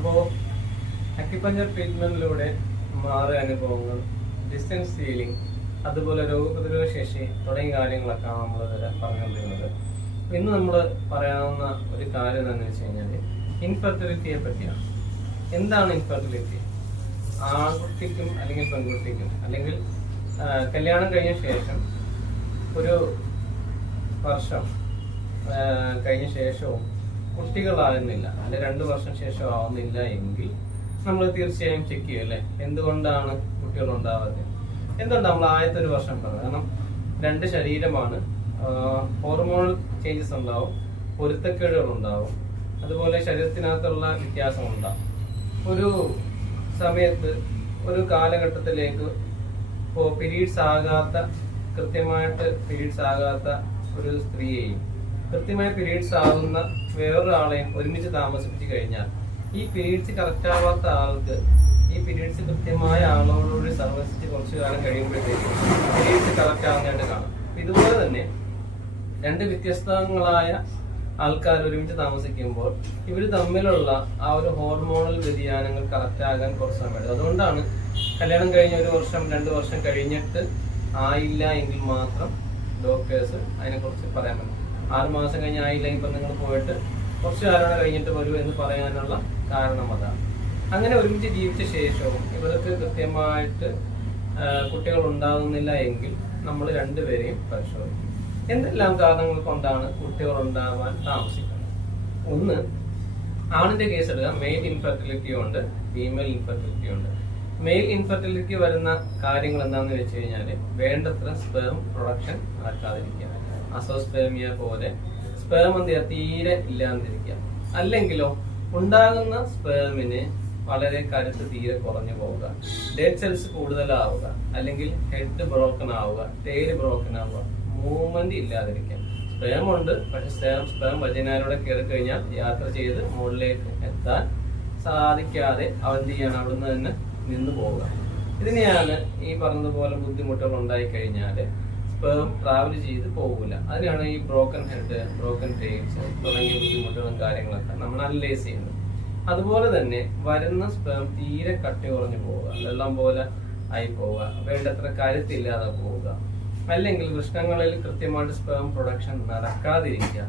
അപ്പോൾ അക്യുപഞ്ചർ ട്രീറ്റ്മെന്റിലൂടെ മാറിയ അനുഭവങ്ങൾ ഡിസ്റ്റൻസ് ഹീലിംഗ് അതുപോലെ രോഗപ്രതിരോധ ശേഷി തുടങ്ങിയ കാര്യങ്ങളൊക്കെയാണ് നമ്മൾ പറഞ്ഞുകൊണ്ടിരുന്നത്. ഇന്ന് നമ്മൾ പറയാവുന്ന ഒരു കാര്യം എന്താണെന്ന് വെച്ച് കഴിഞ്ഞാൽ ഇൻഫെർട്ടിലിറ്റിയെ പറ്റിയാണ്. എന്താണ് ഇൻഫെർട്ടിലിറ്റി ആൺകുട്ടിക്കും അല്ലെങ്കിൽ പെൺകുട്ടിക്കും അല്ലെങ്കിൽ കല്യാണം കഴിഞ്ഞ ശേഷം ഒരു വർഷം കഴിഞ്ഞ ശേഷവും കുട്ടികളാകുന്നില്ല. അല്ലെ രണ്ടു വർഷം ശേഷം ആവുന്നില്ല എങ്കിൽ നമ്മൾ തീർച്ചയായും ചെക്ക് ചെയ്യും അല്ലെ? എന്തുകൊണ്ടാണ് കുട്ടികൾ ഉണ്ടാവാത്തത് എന്തുകൊണ്ട് നമ്മൾ ആദ്യത്തെ ഒരു വർഷം പറഞ്ഞത്? കാരണം രണ്ട് ശരീരമാണ്. ഹോർമോണൽ ചേഞ്ചസ് ഉണ്ടാവും പൊരുത്തക്കേടുകൾ ഉണ്ടാവും അതുപോലെ ശരീരത്തിനകത്തുള്ള വ്യത്യാസം ഉണ്ടാവും ഒരു സമയത്ത് ഒരു കാലഘട്ടത്തിലേക്ക് ഇപ്പോൾ പീരീഡ്സ് ആകാത്ത കൃത്യമായിട്ട് പീരീഡ്സ് ആകാത്ത ഒരു സ്ത്രീയെയും കൃത്യമായി പീരീഡ്സ് ആകുന്ന വേറൊരാളെയും ഒരുമിച്ച് താമസിപ്പിച്ച് കഴിഞ്ഞാൽ ഈ പീരീഡ്സ് കറക്റ്റ് ആവാത്ത ആൾക്ക് ഈ പീരീഡ്സ് കൃത്യമായ ആളോടുകൂടി സർവസിച്ച് കുറച്ചു കാലം കഴിയുമ്പോഴത്തേക്കും പീരീഡ്സ് കറക്റ്റ് ആവുന്നതായിട്ട് കാണാം. ഇതുപോലെ തന്നെ രണ്ട് വ്യത്യസ്തങ്ങളായ ആൾക്കാർ ഒരുമിച്ച് താമസിക്കുമ്പോൾ ഇവർ തമ്മിലുള്ള ആ ഒരു ഹോർമോണൽ വ്യതിയാനങ്ങൾ കറക്റ്റ് ആകാൻ കുറച്ച് സമയം അതുകൊണ്ടാണ് കല്യാണം കഴിഞ്ഞ ഒരു വർഷം രണ്ട് വർഷം കഴിഞ്ഞിട്ട് ആയില്ല എങ്കിൽ മാത്രം ഡോക്ടേഴ്സ് അതിനെക്കുറിച്ച് പറയാൻ പറ്റും. ആറ് മാസം കഴിഞ്ഞ് ആയില്ലെങ്കിൽ ഇപ്പം നിങ്ങൾ പോയിട്ട് കുറച്ച് കാലം കഴിഞ്ഞിട്ട് വരൂ എന്ന് പറയാനുള്ള കാരണം അതാണ്. അങ്ങനെ ഒരുമിച്ച് ജീവിച്ച ശേഷവും ഇവർക്ക് കൃത്യമായിട്ട് കുട്ടികൾ ഉണ്ടാകുന്നില്ല എങ്കിൽ നമ്മൾ രണ്ടുപേരെയും പരിശോധിക്കും. എന്തെല്ലാം കാരണങ്ങൾ കൊണ്ടാണ് കുട്ടികൾ ഉണ്ടാവാൻ താമസിക്കുന്നത്? ഒന്ന് ആണിന്റെ കേസ് എടുക്കുക മെയിൽ ഇൻഫെർട്ടിലിറ്റി ഉണ്ട് ഫീമെയിൽ ഇൻഫെർട്ടിലിറ്റി ഉണ്ട്. മെയിൽ ഇൻഫെർട്ടിലിറ്റി വരുന്ന കാര്യങ്ങൾ എന്താണെന്ന് വെച്ച് കഴിഞ്ഞാൽ വേണ്ടത്ര സ്പേം പ്രൊഡക്ഷൻ നടക്കാതിരിക്കുക. അസോസ്പേമിയ പോലെ സ്പേം എന്ത് തീരെ ഇല്ലാതിരിക്കുക. അല്ലെങ്കിലോ ഉണ്ടാകുന്ന സ്പേമിന് വളരെ കരുത്ത് തീരെ കുറഞ്ഞു പോവുക. ഡെഡ് സെൽസ് കൂടുതലാവുക. അല്ലെങ്കിൽ ഹെഡ് ബ്രോക്കൺ ആവുക ടെയിൽ ബ്രോക്കൺ ആവുക മൂവ്മെന്റ് ഇല്ലാതിരിക്കുക. സ്പേം ഉണ്ട് പക്ഷെ സ്പേം സ്പേം വജനാലൂടെ കയറി കഴിഞ്ഞാൽ യാത്ര ചെയ്ത് മുകളിലേക്ക് എത്താൻ സാധിക്കാതെ അവൻ എന്ത് ചെയ്യണം? അവിടുന്ന് തന്നെ നിന്നു പോവുക. ഇതിനെയാണ് ഈ പറഞ്ഞതുപോലെ ബുദ്ധിമുട്ടുകൾ ഉണ്ടായി കഴിഞ്ഞാൽ സ്പേം ട്രാവൽ ചെയ്ത് പോകില്ല അതിനാണ് ഈ ബ്രോക്കൺ ഹെഡ് ബ്രോക്കൺ ടെയിൽസ് തുടങ്ങിയ ബുദ്ധിമുട്ടുകളും കാര്യങ്ങളൊക്കെ നമ്മൾ അനലൈസ് ചെയ്യുന്നത്. അതുപോലെ തന്നെ വരുന്ന സ്പേം തീരെ കട്ടി കുറഞ്ഞു പോവുക വെള്ളം പോലെ ആയി പോവുക വേണ്ടത്ര കരുത്തില്ലാതെ പോവുക അല്ലെങ്കിൽ വൃഷ്ണങ്ങളിൽ കൃത്യമായിട്ട് സ്പേം പ്രൊഡക്ഷൻ നടക്കാതിരിക്കുക.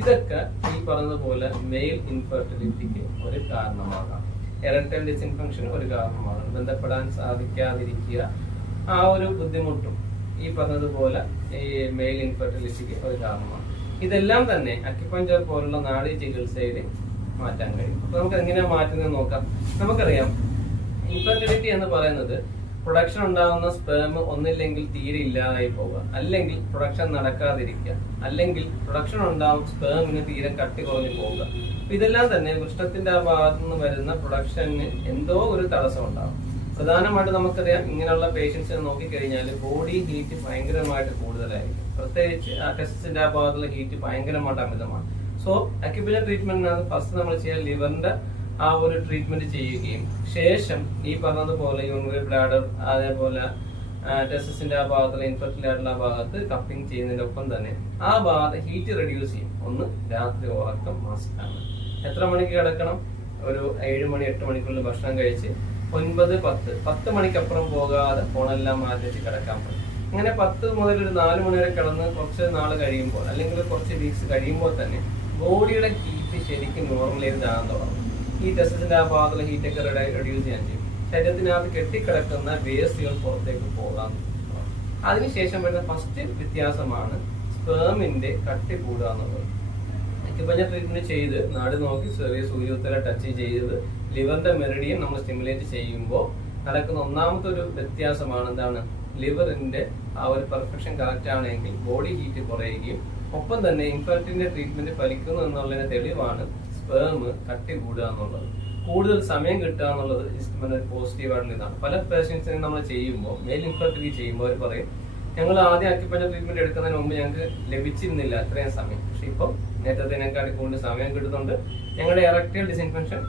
ഇതൊക്കെ ഈ പറഞ്ഞതുപോലെ മെയിൽ ഇൻഫെർട്ടിലിറ്റിക്ക് ഒരു കാരണമാകാം. എറക്ടൈൽ ഡിസിൻഫങ്ഷൻ ഒരു കാരണമാകാം. ബന്ധപ്പെടാൻ സാധിക്കാതിരിക്കുക ആ ഒരു ബുദ്ധിമുട്ടും ഈ പറഞ്ഞതുപോലെ ഈ മെയിൽ ഇൻഫെർട്ടിലിറ്റിക്ക് ഒരു കാരണമാണ്. ഇതെല്ലാം തന്നെ അക്യുപഞ്ചർ പോലുള്ള നാഡീ ചികിത്സയിൽ മാറ്റാൻ കഴിയും. അപ്പൊ നമുക്ക് എങ്ങനെയാ മാറ്റുന്നത് നോക്കാം. നമുക്കറിയാം ഇൻഫെർട്ടിലിറ്റി എന്ന് പറയുന്നത് പ്രൊഡക്ഷൻ ഉണ്ടാകുന്ന സ്പേം ഒന്നില്ലെങ്കിൽ തീരെ ഇല്ലാതായി പോവുക അല്ലെങ്കിൽ പ്രൊഡക്ഷൻ നടക്കാതിരിക്കുക അല്ലെങ്കിൽ പ്രൊഡക്ഷൻ ഉണ്ടാവും സ്പേമിന് തീരെ കട്ടി കുറഞ്ഞു പോവുക. ഇതെല്ലാം തന്നെ വൃഷ്ടത്തിന്റെ ഭാഗത്തു നിന്ന് വരുന്ന പ്രൊഡക്ഷന് എന്തോ ഒരു തടസ്സം ഉണ്ടാവും. പ്രധാനമായിട്ട് നമുക്കറിയാം ഇങ്ങനെയുള്ള പേഷ്യൻസിനെ നോക്കിക്കഴിഞ്ഞാൽ ബോഡി ഹീറ്റ് ഭയങ്കരമായിട്ട് കൂടുതലായിരിക്കും. പ്രത്യേകിച്ച് ആ ടെസ്റ്റിന്റെ ആ ഭാഗത്തുള്ള ഹീറ്റ് ഭയങ്കരമായിട്ട് അമിതമാണ്. സോ അക്യുപഞ്ചർ ട്രീറ്റ്മെന്റിനകത്ത് ഫസ്റ്റ് നമ്മൾ ചെയ്യാൻ ലിവറിന്റെ ആ ഒരു ട്രീറ്റ്മെന്റ് ചെയ്യുകയും ശേഷം ഈ പറഞ്ഞതുപോലെ യൂണിവറി ബ്ലാഡർ അതേപോലെ ടെസ്റ്റിന്റെ ആ ഭാഗത്തുള്ള ഇൻഫെക്റ്റഡ് ആയിട്ടുള്ള ഭാഗത്ത് കപ്പിംഗ് ചെയ്യുന്നതിന്റെ ഒപ്പം തന്നെ ആ ഭാഗത്ത് ഹീറ്റ് റെഡ്യൂസ് ചെയ്യും. ഒന്ന് രാത്രി ഉറക്കം മസ്റ്റാണ് എത്ര മണിക്ക് കിടക്കണം? ഒരു ഏഴ് മണി എട്ട് മണിക്കുള്ളിൽ ഭക്ഷണം കഴിച്ച് ഒൻപത് പത്ത്. പത്ത് മണിക്കപ്പുറം പോകാതെ ഫോണെല്ലാം മാറ്റി കിടക്കാൻ പറ്റും. അങ്ങനെ പത്ത് മുതൽ ഒരു നാല് മണി വരെ കിടന്ന് കുറച്ച് നാൾ കഴിയുമ്പോൾ അല്ലെങ്കിൽ കുറച്ച് വീക്സ് കഴിയുമ്പോൾ തന്നെ ബോഡിയുടെ ഹീറ്റ് ശരിക്കും നോർമലൈസ് ആകാൻ തുടങ്ങും. ഈ ടെസ്റ്റിന്റെ ആ ഭാഗത്തുള്ള ഹീറ്റൊക്കെ റെഡ്യൂസ് ചെയ്യാൻ ചെയ്യും. ശരീരത്തിനകത്ത് കെട്ടിക്കിടക്കുന്ന വേസ്റ്റുകൾ പുറത്തേക്ക് പോകാൻ. അതിനുശേഷം വരുന്ന ഫസ്റ്റ് വ്യത്യാസമാണ് സ്പേമിന്റെ കട്ടി കൂടുക എന്നുള്ളത്. അക്യുപഞ്ചർ ട്രീറ്റ്മെന്റ് ചെയ്ത് നാട് നോക്കി ചെറിയ സൂര്യോത്തര ടച്ച് ചെയ്ത് ലിവറിന്റെ മെറിഡിയൻ നമ്മൾ സ്റ്റിമുലേറ്റ് ചെയ്യുമ്പോൾ നടക്കുന്ന ഒന്നാമത്തെ ഒരു വ്യത്യാസമാണ് എന്താണ്? ലിവറിന്റെ ആ ഒരു പെർഫെക്ഷൻ കറക്റ്റ് ആണെങ്കിൽ ബോഡി ഹീറ്റ് കുറയുകയും ഒപ്പം തന്നെ ഇൻഫെർട്ടിന്റെ ട്രീറ്റ്മെന്റ് ഫലിക്കുന്നു എന്നുള്ളതിന്റെ തെളിവാണ് സ്പേം കട്ടി കൂടുക എന്നുള്ളത്. കൂടുതൽ സമയം കിട്ടുക എന്നുള്ളത് പോസിറ്റീവ് ആയിട്ടുള്ള പല പേഷ്യൻസിനെ നമ്മൾ ചെയ്യുമ്പോൾ മെയിൽ ഇൻഫെർട്ടിലിറ്റി ചെയ്യുമ്പോൾ അവർ പറയും ഞങ്ങൾ ആദ്യം അക്യുപഞ്ചർ ട്രീറ്റ്മെന്റ് എടുക്കുന്നതിന് മുമ്പ് ഞങ്ങൾക്ക് ലഭിച്ചിരുന്നില്ല അത്രയും സമയം. പക്ഷെ ഇപ്പം നേരത്തേക്കാട്ടി കൂടുതൽ സമയം കിട്ടുന്നുണ്ട്. ഞങ്ങളുടെ ഇറക്ടിയൽ ഡിസിൻഫെക്ഷൻ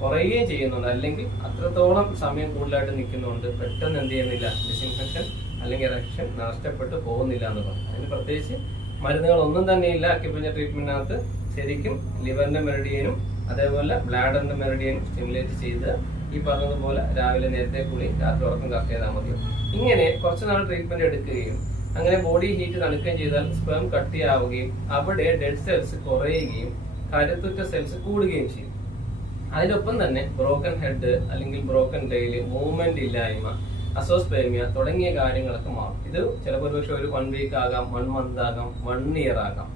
കുറയുകയും ചെയ്യുന്നുണ്ട്. അല്ലെങ്കിൽ അത്രത്തോളം സമയം കൂടുതലായിട്ട് നിൽക്കുന്നുണ്ട്. പെട്ടെന്ന് എന്ത് ചെയ്യുന്നില്ല. ഡിസിൻഫെക്ഷൻ അല്ലെങ്കിൽ ഇറക്ഷൻ നഷ്ടപ്പെട്ടു പോകുന്നില്ല എന്ന് പറഞ്ഞു. അതിന് പ്രത്യേകിച്ച് മരുന്നുകളൊന്നും തന്നെയില്ല. അക്യുപഞ്ചർ ട്രീറ്റ്മെന്റിനകത്ത് ശരിക്കും ലിവറിന്റെ മെറിഡിയനും അതേപോലെ ബ്ലാഡറിന്റെ മെറിഡിയനും സ്റ്റിമുലേറ്റ് ചെയ്ത് ഈ പറഞ്ഞതുപോലെ രാവിലെ നേരത്തെ കൂടി രാത്രി ഉറക്കം കറക്റ്റ് ചെയ്താൽ മതിയോ? ഇങ്ങനെ കുറച്ച് നാൾ ട്രീറ്റ്മെന്റ് എടുക്കുകയും അങ്ങനെ ബോഡി ഹീറ്റ് തണുക്കുകയും ചെയ്താൽ സ്പേം കട്ടിയാവുകയും അവിടെ ഡെഡ് സെൽസ് കുറയുകയും കരുത്തുറ്റ സെൽസ് കൂടുകയും ചെയ്യും. അതിനൊപ്പം തന്നെ ബ്രോക്കൺ ഹെഡ് അല്ലെങ്കിൽ ബ്രോക്കൺ ടൈൽ മൂവ്മെന്റ് ഇല്ലായ്മ അസോസ്പേമിയ തുടങ്ങിയ കാര്യങ്ങളൊക്കെ മാറും. ഇത് ചിലപ്പോൾ ഒരുപക്ഷെ ഒരു വൺ വീക്ക് ആകാം വൺ മന്ത് ആകാം വൺ ഇയർ ആകാം.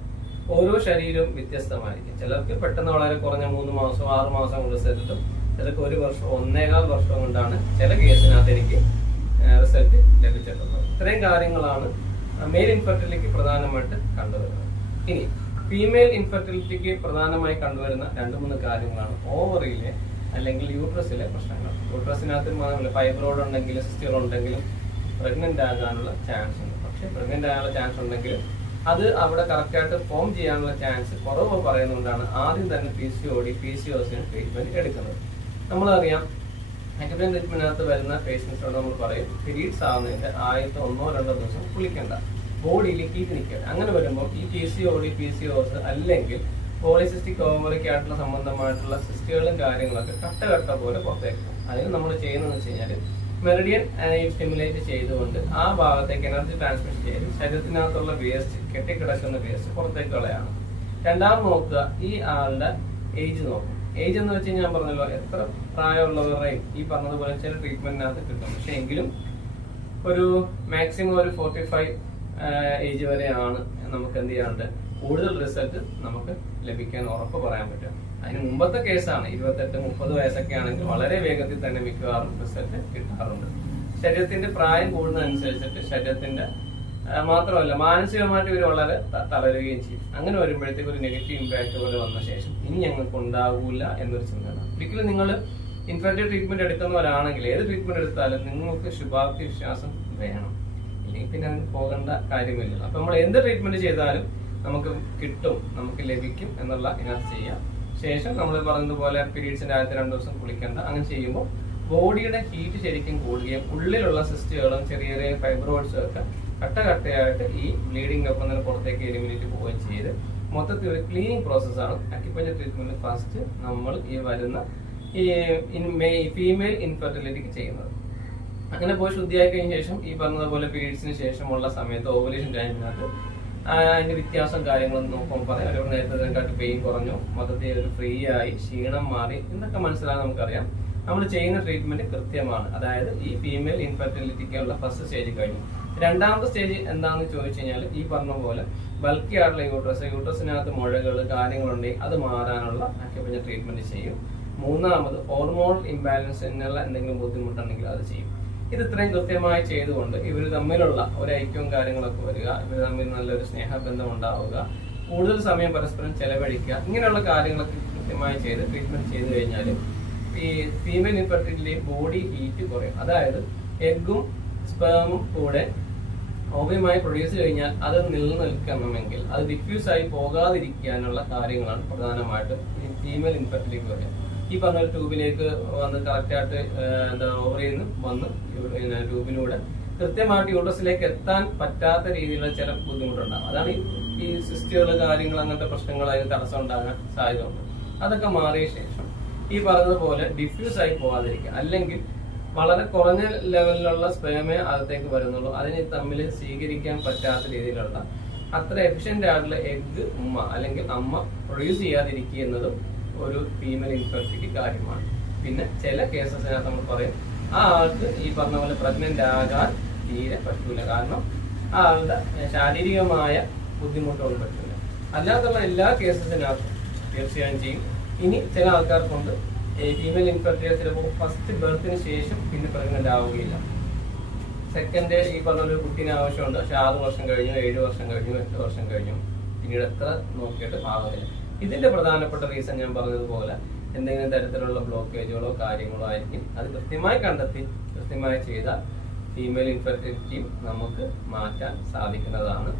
ഓരോ ശരീരവും വ്യത്യസ്തമായിരിക്കും. ചിലർക്ക് പെട്ടെന്ന് വളരെ കുറഞ്ഞ മൂന്ന് മാസം ആറ് മാസം കൊണ്ട് റിസൾട്ടും ചിലർക്ക് ഒരു വർഷം ഒന്നേകാൽ വർഷം കൊണ്ടാണ് ചില കേസിനകത്ത് എനിക്ക് റിസൾട്ട് ലഭിച്ചിട്ടുള്ളത്. ഇത്രയും കാര്യങ്ങളാണ് മെയിൽ ഇൻഫെർട്ടിലിറ്റിക്ക് പ്രധാനമായിട്ട് കണ്ടുവരുന്നത്. ഇനി ഫീമെയിൽ ഇൻഫെർട്ടിലിറ്റിക്ക് പ്രധാനമായി കണ്ടുവരുന്ന രണ്ട് മൂന്ന് കാര്യങ്ങളാണ് ഓവറിയിലെ അല്ലെങ്കിൽ യൂട്രസിലെ പ്രശ്നങ്ങൾ. യൂട്രസിനകത്ത് മാത്രമല്ല ഫൈബ്രോയിഡ് ഉണ്ടെങ്കിലും സിസ്റ്റുകൾ ഉണ്ടെങ്കിലും പ്രഗ്നന്റ് ആകാനുള്ള ചാൻസ് ഉണ്ട്. പക്ഷെ പ്രഗ്നന്റ് ആകാനുള്ള ചാൻസ് ഉണ്ടെങ്കിലും അത് അവിടെ കറക്റ്റായിട്ട് ഫോം ചെയ്യാനുള്ള ചാൻസ് കുറവ് പറയുന്നതുകൊണ്ടാണ് ആദ്യം തന്നെ P C O D P C ഒസിന് treatment എടുക്കുന്നത്. നമ്മളറിയാം അക്യുപൻ ട്രീറ്റ്മെന്റിനകത്ത് വരുന്ന പേഷ്യൻസിനോട് നമ്മൾ പറയും പീരീഡ്സ് ആവുന്നതിന്റെ ആദ്യത്തെ ഒന്നോ രണ്ടോ ദിവസം കുളിക്കേണ്ട. ബോഡിയിൽ ഹീറ്റ് നിൽക്കുക അങ്ങനെ വരുമ്പോൾ ഈ P C O D P C O S അല്ലെങ്കിൽ പോളിസിസ്റ്റിക് ഓവറിക്ക് ആയിട്ടുള്ള സംബന്ധമായിട്ടുള്ള സിസ്റ്റുകളും കാര്യങ്ങളൊക്കെ കട്ട കട്ട പോലെ പുറത്തേക്ക് അതിന് നമ്മൾ ചെയ്യുന്നതെന്ന് വെച്ച് കഴിഞ്ഞാൽ മെറിഡിയൻ സ്റ്റിമുലേറ്റ് ചെയ്തുകൊണ്ട് ആ ഭാഗത്തേക്ക് എനർജി ട്രാൻസ്മിഷൻ ചെയ്ത് ശരീരത്തിനകത്തുള്ള വേസ്റ്റ് കെട്ടിക്കിടക്കുന്ന വേസ്റ്റ് പുറത്തേക്ക് കളയാണ്. രണ്ടാമത് നോക്കുക ഈ ആളുടെ ഏജ് നോക്കും. ഏജ് എന്ന് വെച്ച് ഞാൻ പറഞ്ഞല്ലോ എത്ര പ്രായമുള്ളവരുടെയും ഈ പറഞ്ഞതുപോലെ ചില ട്രീറ്റ്മെന്റിനകത്ത് കിട്ടും. പക്ഷെ എങ്കിലും ഒരു മാക്സിമം ഒരു ഫോർട്ടി ഫൈവ് ഏജ് വരെയാണ് നമുക്ക് എന്ത് ചെയ്യാറുണ്ട് കൂടുതൽ റിസൾട്ട് നമുക്ക് ലഭിക്കാൻ ഉറപ്പ് പറയാൻ പറ്റും അതിന് മുമ്പത്തെ കേസാണ് ഇരുപത്തെട്ട് മുപ്പത് വയസ്സൊക്കെ ആണെങ്കിൽ വളരെ വേഗത്തിൽ തന്നെ മിക്കവാറും റിസൾട്ട് കിട്ടാറുണ്ട്. ശരീരത്തിന്റെ പ്രായം കൂടുന്നതനുസരിച്ചിട്ട് ശരീരത്തിന്റെ മാത്രമല്ല മാനസികമായിട്ട് ഇവർ വളരെ തളരുകയും ചെയ്യും. അങ്ങനെ വരുമ്പോഴത്തേക്ക് ഒരു നെഗറ്റീവ് ഇമ്പാക്ട് പോലെ വന്ന ശേഷം ഇനി ഞങ്ങൾക്ക് ഉണ്ടാകൂല എന്നൊരു ചിന്തയാണ് ഒരിക്കലും നിങ്ങൾ ഇൻഫെക്റ്റീവ് ട്രീറ്റ്മെന്റ് എടുക്കുന്നവരാണെങ്കിൽ ഏത് ട്രീറ്റ്മെന്റ് എടുത്താലും നിങ്ങൾക്ക് ശുഭാപ്തി വിശ്വാസം വേണം. ഇല്ലെങ്കിൽ പിന്നെ അതിന് പോകേണ്ട കാര്യമില്ല. അപ്പൊ നമ്മൾ എന്ത് ട്രീറ്റ്മെന്റ് ചെയ്താലും നമുക്ക് കിട്ടും നമുക്ക് ലഭിക്കും എന്നുള്ള ഇതിനകത്ത് ചെയ്യാം. ശേഷം നമ്മൾ പറഞ്ഞതുപോലെ പീരീഡ്സിന്റെ ആദ്യത്തെ രണ്ട് ദിവസം കുളിക്കേണ്ട. അങ്ങനെ ചെയ്യുമ്പോൾ ബോഡിയുടെ ഹീറ്റ് ശരിക്കും കൂടുകയും ഉള്ളിലുള്ള സിസ്റ്റുകളും ചെറിയ ചെറിയ ഫൈബ്രോയിഡ്സും ഒക്കെ കട്ട കട്ടയായിട്ട് ഈ ബ്ലീഡിംഗ് ഒപ്പം തന്നെ പുറത്തേക്ക് എലിമിനേറ്റ് പോവുകയും ചെയ്ത് മൊത്തത്തിൽ ഒരു ക്ലീനിങ് പ്രോസസ്സാണ് അക്യുപഞ്ചർ ട്രീറ്റ്മെന്റ് ഫസ്റ്റ് നമ്മൾ ഈ വരുന്ന ഈ ഫീമെയിൽ ഇൻഫെർട്ടിലിറ്റിക്ക് ചെയ്യുന്നത്. അങ്ങനെ പോയി ശുദ്ധിയായി കഴിഞ്ഞ ശേഷം ഈ പറഞ്ഞതുപോലെ പീരീഡ്സിന് ശേഷമുള്ള സമയത്ത് ഓവലേഷൻ ടൈമിനകത്ത് അതിന്റെ വ്യത്യാസം കാര്യങ്ങളും നോക്കുമ്പോൾ പറയാം. അവരോട് നേരത്തെ പെയിൻ കുറഞ്ഞു. മൊത്തത്തിൽ ഒരു ഫ്രീ ആയി ക്ഷീണം മാറി എന്നൊക്കെ മനസ്സിലാകാൻ നമുക്കറിയാം. നമ്മൾ ചെയ്യുന്ന ട്രീറ്റ്മെന്റ് കൃത്യമാണ്. അതായത് ഈ ഫീമെയിൽ ഇൻഫെർട്ടിലിറ്റിക്കുള്ള ഫസ്റ്റ് സ്റ്റേജ് കഴിഞ്ഞു. രണ്ടാമത്തെ സ്റ്റേജ് എന്താണെന്ന് ചോദിച്ചു കഴിഞ്ഞാൽ ഈ പറഞ്ഞ പോലെ ബൾക്കി ആയിട്ടുള്ള യൂട്രസ് യൂട്രസിനകത്ത് മുഴകൾ കാര്യങ്ങളുണ്ടെങ്കിൽ അത് മാറാനുള്ള അക്യുപഞ്ചർ ട്രീറ്റ്മെന്റ് ചെയ്യും. മൂന്നാമത് ഹോർമോൺ എന്നുള്ള എന്തെങ്കിലും ബുദ്ധിമുട്ടുണ്ടെങ്കിൽ അത് ചെയ്യും. ഇത് ഇത്രയും കൃത്യമായി ചെയ്തുകൊണ്ട് ഇവർ തമ്മിലുള്ള ഒരു ഐക്യവും കാര്യങ്ങളൊക്കെ വരിക ഇവർ തമ്മിൽ നല്ലൊരു സ്നേഹബന്ധം ഉണ്ടാവുക കൂടുതൽ സമയം പരസ്പരം ചെലവഴിക്കുക ഇങ്ങനെയുള്ള കാര്യങ്ങളൊക്കെ കൃത്യമായി ചെയ്ത് ട്രീറ്റ്മെന്റ് ചെയ്തു കഴിഞ്ഞാൽ ഈ ഫീമെയിൽ ഇൻഫെർട്ടിലിറ്റി ബോഡി ഹീറ്റ് കുറയും. അതായത് എഗ്ഗും സ്പേമും കൂടെ ഓവ്യമായി പ്രൊഡ്യൂസ് കഴിഞ്ഞാൽ അത് നിലനിൽക്കണമെങ്കിൽ അത് ഡിഫ്യൂസ് ആയി പോകാതിരിക്കാനുള്ള കാര്യങ്ങളാണ് പ്രധാനമായിട്ടും ഫീമെയിൽ ഇൻഫെർട്ടിലിറ്റി പറയുന്നത് ഈ പറഞ്ഞ ട്യൂബിലേക്ക് വന്ന് കറക്റ്റായിട്ട് എന്താ ഓവറിൽ നിന്ന് വന്ന് ട്യൂബിലൂടെ കൃത്യമായിട്ട് യൂട്രസിലേക്ക് എത്താൻ പറ്റാത്ത രീതിയിലുള്ള ചില ബുദ്ധിമുട്ടുണ്ടാകും അതാണ് ഈ സിസ്റ്റുകൾ കാര്യങ്ങൾ അങ്ങനത്തെ പ്രശ്നങ്ങൾ അതിന് തടസ്സം ഉണ്ടാകാൻ സാധ്യതയുണ്ട്. അതൊക്കെ മാറിയ ശേഷം ഈ പറഞ്ഞതുപോലെ ഡിഫ്യൂസ് ആയി പോകാതിരിക്കുക. അല്ലെങ്കിൽ വളരെ കുറഞ്ഞ ലെവലിലുള്ള സ്പേമേ അകത്തേക്ക് വരുന്നുള്ളൂ. അതിന് തമ്മിൽ സ്വീകരിക്കാൻ പറ്റാത്ത രീതിയിലുള്ള അത്ര എഫിഷ്യന്റ് ആയിട്ടുള്ള എഗ് ഉമ്മ അല്ലെങ്കിൽ അമ്മ പ്രൊഡ്യൂസ് ചെയ്യാതിരിക്കുക എന്നതും ഒരു ഫീമെയിൽ ഇൻഫെർട്ടിലിറ്റി കാര്യമാണ്. പിന്നെ ചില കേസസിനകത്ത് നമ്മൾ പറയും ആ ആൾക്ക് ഈ പറഞ്ഞ പോലെ പ്രഗ്നന്റ് ആകാൻ തീരെ പറ്റൂല. കാരണം ആ ആളുടെ ശാരീരികമായ ബുദ്ധിമുട്ടുകൾ പറ്റില്ല അല്ലാത്തുള്ള എല്ലാ കേസസിനകത്തും തീർച്ചയായും ചെയ്യും. ഇനി ചില ആൾക്കാർക്കുണ്ട് ഫീമെയിൽ ഇൻഫെർട്ടിലിറ്റി ചിലപ്പോൾ ഫസ്റ്റ് ബർത്തിന് ശേഷം പിന്നെ പ്രഗ്നന്റ് ആവുകയില്ല. സെക്കൻഡ് ഈ പറഞ്ഞൊരു കുട്ടീനെ ആവശ്യമുണ്ട്. പക്ഷെ ആറ് വർഷം കഴിഞ്ഞു ഏഴ് വർഷം കഴിഞ്ഞു എട്ട് വർഷം കഴിഞ്ഞു. പിന്നീട് എത്ര നോക്കിയിട്ട് ആവുന്നില്ല. ഇതിന്റെ പ്രധാനപ്പെട്ട റീസൺ ഞാൻ പറഞ്ഞതുപോലെ എന്തെങ്കിലും തരത്തിലുള്ള ബ്ലോക്കേജുകളോ കാര്യങ്ങളോ ആയിരിക്കും. അത് കൃത്യമായി കണ്ടെത്തി കൃത്യമായി ചെയ്താൽ ഫീമെയിൽ ഇൻഫെർട്ടിലിറ്റിയും നമുക്ക് മാറ്റാൻ സാധിക്കുന്നതാണ്.